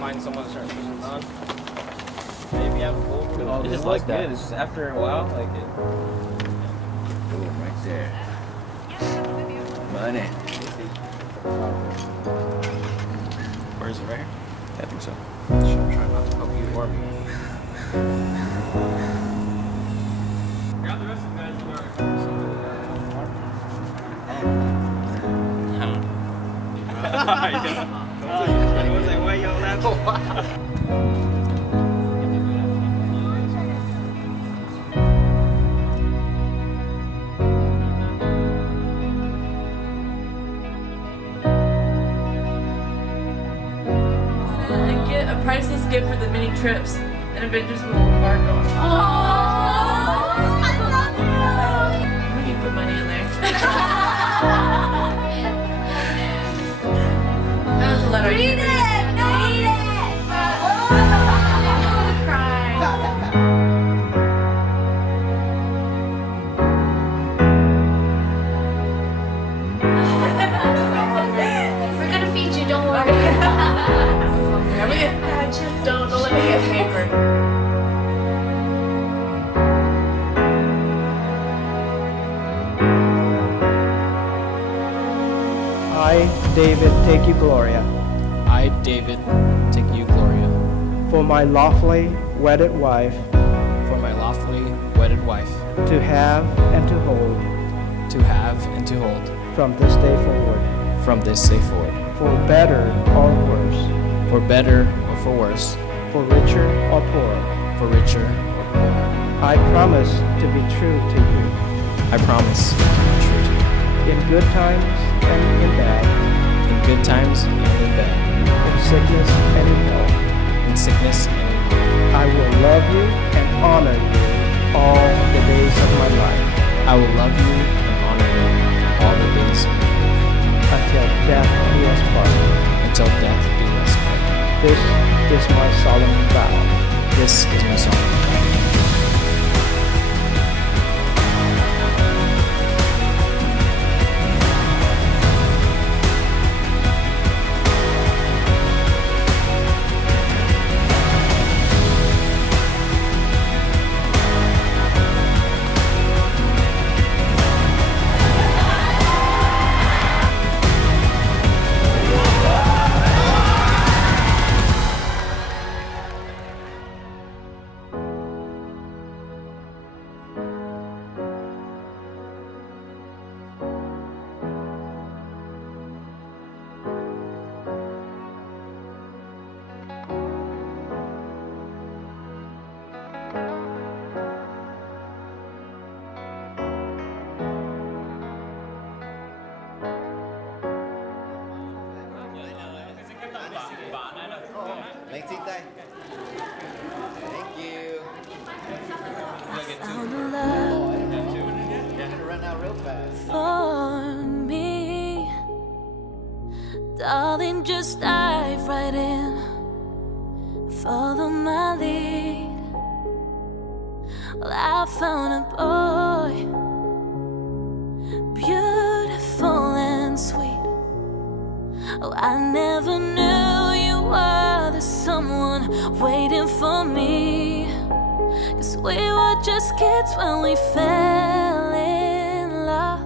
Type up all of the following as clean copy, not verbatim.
Find someone to start pushing on. Maybe have a goal. It just like that. It's just after a while, like it. Boom, right there. Money. Where is it, right here? I think so. Should try not to poke you or me. Grab the rest of the guys who are. I was like, why y'all laughing? A priceless gift for the many trips and adventures we will embark on. Oh, I love you! We can put money in there. That was a letter. Read it! Read it! Oh, I'm crying. We're gonna feed you, don't worry. Don't let me get paper. I, David, take you, Gloria, I, David, take you, Gloria, for my lawfully wedded wife, for my lawfully wedded wife, to have and to hold to have and to hold from this day forward, from this day forward, for better or worse, for better or for worse, for richer or poorer. for richer or poorer. I promise to be true to you, I promise to be true to you, in good times and in bad, in good times and in bad, in sickness and in health. in sickness and in health. I will love you and honor you all the days of my life, I will love you and honor you all the days of my life, until death do us part. until death do us part. This is my solemn vow. This is my song. Lấy chiếc tay. Thank you. Found a love Gonna run out real fast. for me. Darling, just dive right in. Follow my lead. Well, I found a boy, beautiful and sweet. Oh, I never knew you were the someone waiting for me. 'Cause we were just kids when we fell in love,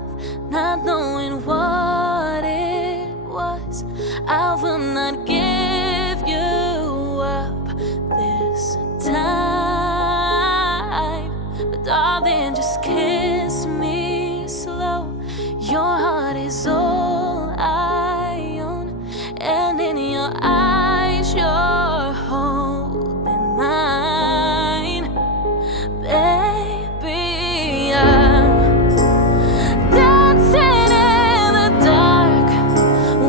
not knowing what it was. I will not give you up this time. But darling, just kiss me slow. Your heart is all I own, and in your eyes you're holding mine. Baby, I'm dancing in the dark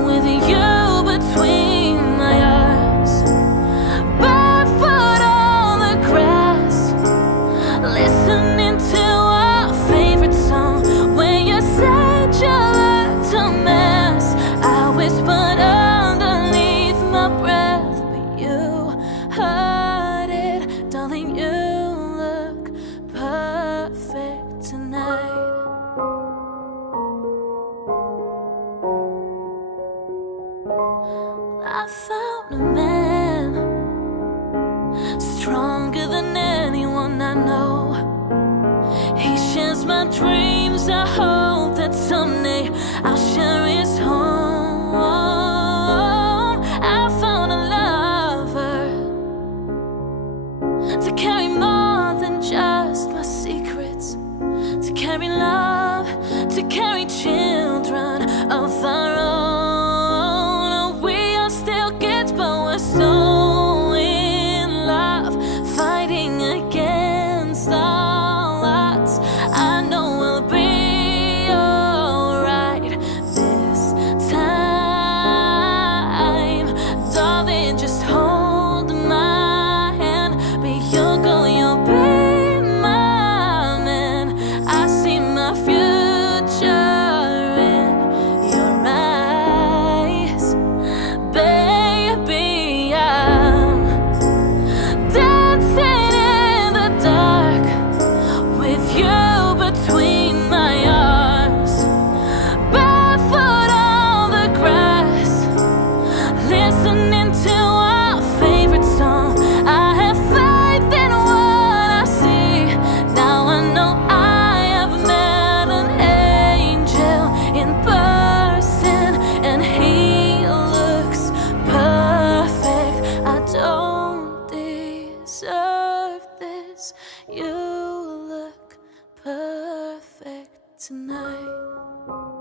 with you between my arms, barefoot on the grass, listening to our favorite song. When you said you looked a mess, I whispered underneath my breath, but you heard it. Darling, you look perfect tonight. know he shares my dreams. I hope that someday I'll share his home. I found a lover to carry more than just my secrets, to carry love, to carry children of our own. We are still kids, but we're so in love, fighting against all odds. I know we'll be alright this time. Darling, just hold my hand. Be your girl, you'll be my man. I see my future in your eyes. Baby, I'm dancing in the dark with you between my arms, barefoot on the grass, listening to our favorite song. I have faith in what I see. Now I know I have met an angel in person, and he looks perfect. I don't deserve this. You look perfect tonight.